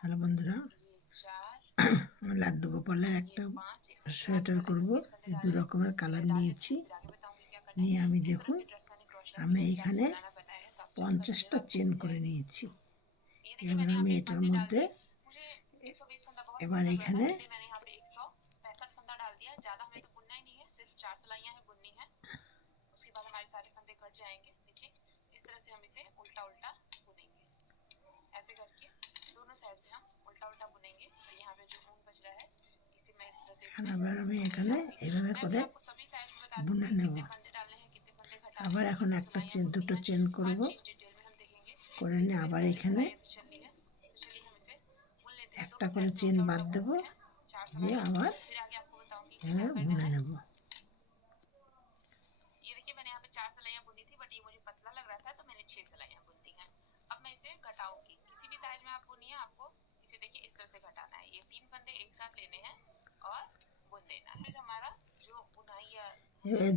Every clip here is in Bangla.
হ্যালো বন্ধুরা আমি লাড্ডু গোপালের একটা সোয়েটার করব এই দু রকমের কালার নিয়েছি নিয়ে আমি দেখুন আমি এখানে পঞ্চাশটা চেন করে নিয়েছি এবার আমি এটার মধ্যে এবার এখানে ज्यादा हमें तो बुनना ही नहीं है सिर्फ चार सिलाइयां हैं बुननी है उसके बाद हमारे सारे फंदे कट जाएंगे देखिए इस तरह से हम इसे उल्टा उल्टा बुनेंगे ऐसे करके दोनों साइड से हम उल्टा उल्टा बुनेंगे और यहाँ पे जो ऊन बच रहा है इसे मैं इस तरह से इसमें এবার আমি এখানে এইভাবে मैं করে भी आपको सभी साइज में बता বুনে दूंगी নেব कितने फंदे डालने हैं कितने फंदे घटाने আবার हैं এখন कितनी একটা सिलाइयां চেন দুটো बुननी চেন है করব हर चीज डिटेल में हम देखेंगे করে নিয়ে আবার এখানে सिलाइयां भी चलनी है तो चलिए हम इसे बुन लेते हैं একটা दोनों করে साइड से চেন उल्टा বাদ उल्टा দেব बुनते हैं चार দিয়ে सिलाइयां আবার फिर आगे आपको बताऊंगी कि এভাবে क्या करना বুনে है নেব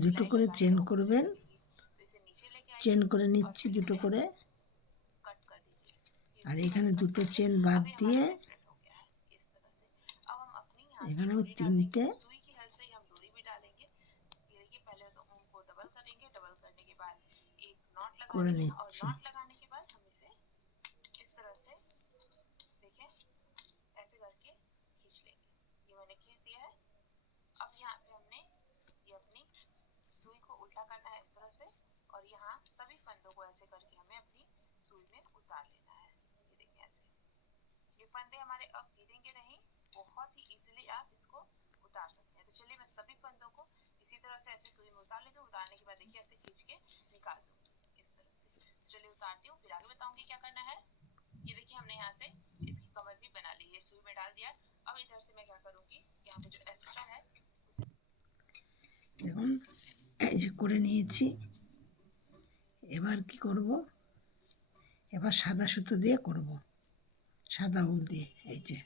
দুটো করে চেন করবেন। চেন করে নিচ্ছি দুটো করে। আর এখানে দুটো চেন বাদ দিয়ে এখানে আমি তিনটে করে নিচ্ছি। को ऐसे करके हमें अपनी सुई में उतार लेना है ये देखिए ऐसे ये फंदे हमारे अब गिरेंगे नहीं बहुत ही इजीली आप इसको उतार सकते हैं तो चलिए मैं सभी फंदों को इसी तरह से ऐसे सुई में उतार लेती हूँ उतारने के बाद देखिए ऐसे खींच के निकाल दूंगी इस तरह से तो चलिए उतारती हूँ फिर आगे बताऊंगी क्या करना है ये देखिए हमने यहाँ से इसकी कमर भी बना ली है सुई में डाल दिया अब इधर से मैं क्या करूंगी यहाँ पे जो एक्स्ट्रा है দেখুন এই যে করে নিয়েছি এবার কি করব? এবার সাদা সুতো দিয়ে করব। সাদা উল দিয়ে এই যে।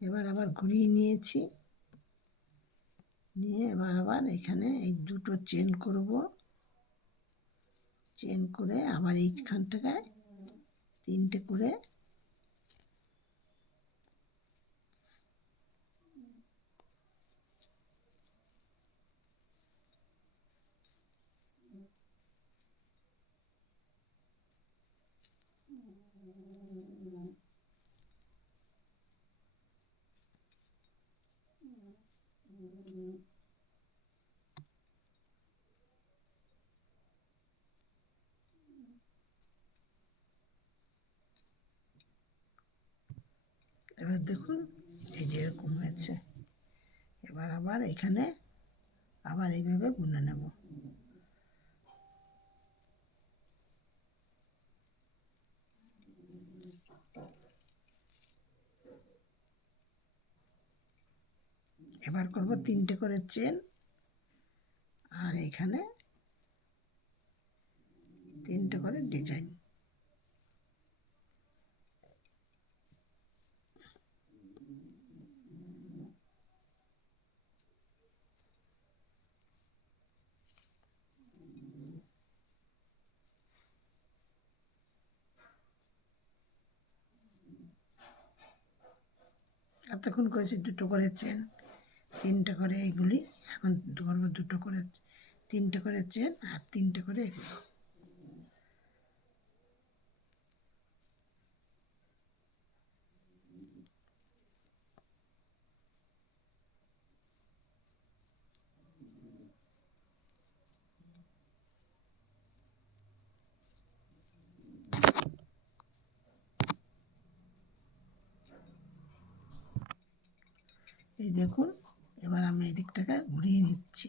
এবার আবার ঘুরিয়ে নিয়েছি। নিয়ে এবার আবার এখানে এই দুটো চেন করব। চেন করে আবার এইখান থেকে তিনটে করে এবার দেখুন এই যে এরকম হয়েছে। এবার আবার এখানে আবার এইভাবে বুনে নেব। এবার করব তিনটে করে চেন। আর এখানে তিনটে করে ডিজাইন। এতক্ষণ করেছি দুটো করে চেন। তিনটে করে এইগুলি এখন করব দুটো করে তিনটে করে চেন আর তিনটে করে এগুলো। এই দেখুন এবার আমি এই দিকটাকে ঘুরিয়ে নিচ্ছি।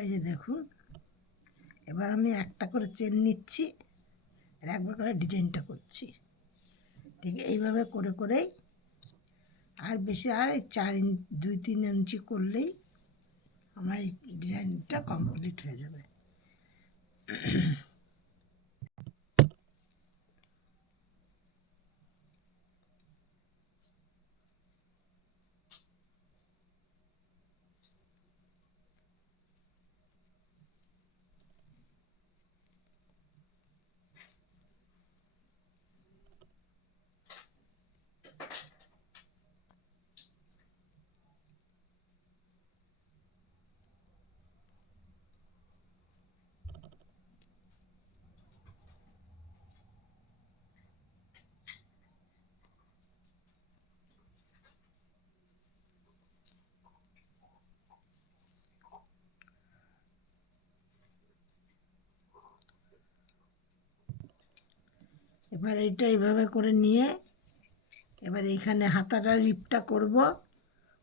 এই যে দেখুন, এবার আমি একটা করে চেন নিচ্ছি আর একবার করে ডিজাইনটা করছি। ঠিক এইভাবে করে করেই আর বেশি আর এই চার ইঞ্চ দুই তিন ইঞ্চি করলেই আমার এই ডিজাইনটা কমপ্লিট হয়ে যাবে। এবার এইটা এইভাবে করে নিয়ে এবার এইখানে হাতাটা রিপটা করব,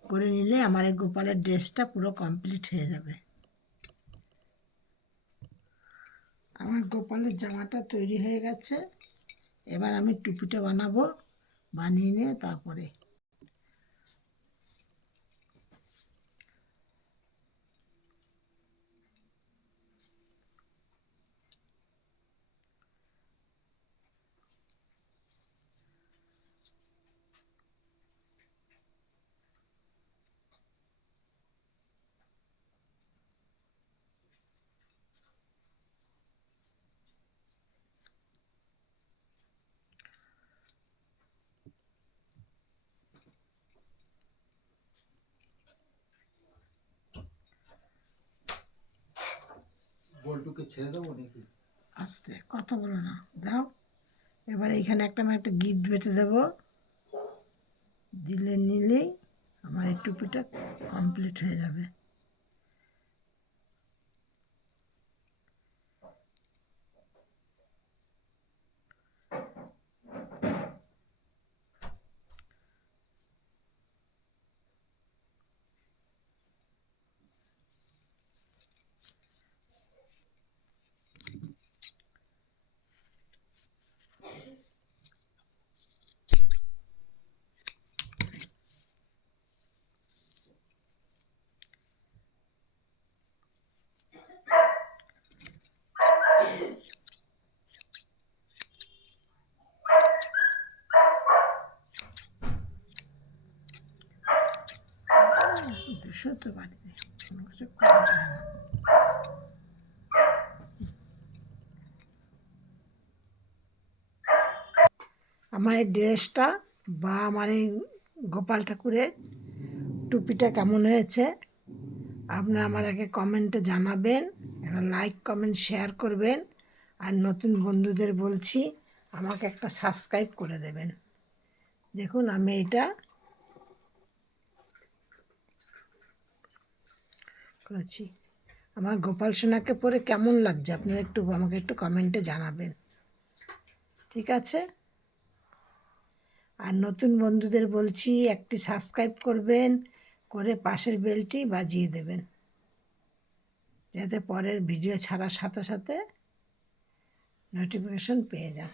করে নিলে আমার এই গোপালের ড্রেসটা পুরো কমপ্লিট হয়ে যাবে। আমার গোপালের জামাটা তৈরি হয়ে গেছে। এবার আমি টুপিটা বানাবো, বানিয়ে নিয়ে তারপরে বল্টুকে ছেড়ে দেবো নাকি? আস্তে, কথা বলো না। দাও। এবার এইখানে একটা আমি একটা গিট বেটে দেব। দিলে নিলেই আমার এই টুপিটা কমপ্লিট হয়ে যাবে। তো বাড়িতে কোনো কিছু করা যায় না আমার এই ড্রেসটা বা আমার এই গোপাল ঠাকুরের টুপিটা কেমন হয়েছে, আপনারা আমার আগে কমেন্টে জানাবেন, একটা লাইক, কমেন্ট, শেয়ার করবেন, আর নতুন বন্ধুদের বলছি, আমাকে একটা সাবস্ক্রাইব করে দেবেন। দেখুন, আমি এটা করেছি। আমার গোপাল সোনাকে পরে কেমন লাগছে? আপনারা একটু আমাকে একটু কমেন্টে জানাবেন। ঠিক আছে? আর নতুন বন্ধুদের বলছি, একটি সাবস্ক্রাইব করবেন, করে পাশের বেলটি বাজিয়ে দেবেন। যাতে পরের ভিডিও ছাড়ার সাথে সাথে নোটিফিকেশন পেয়ে যান।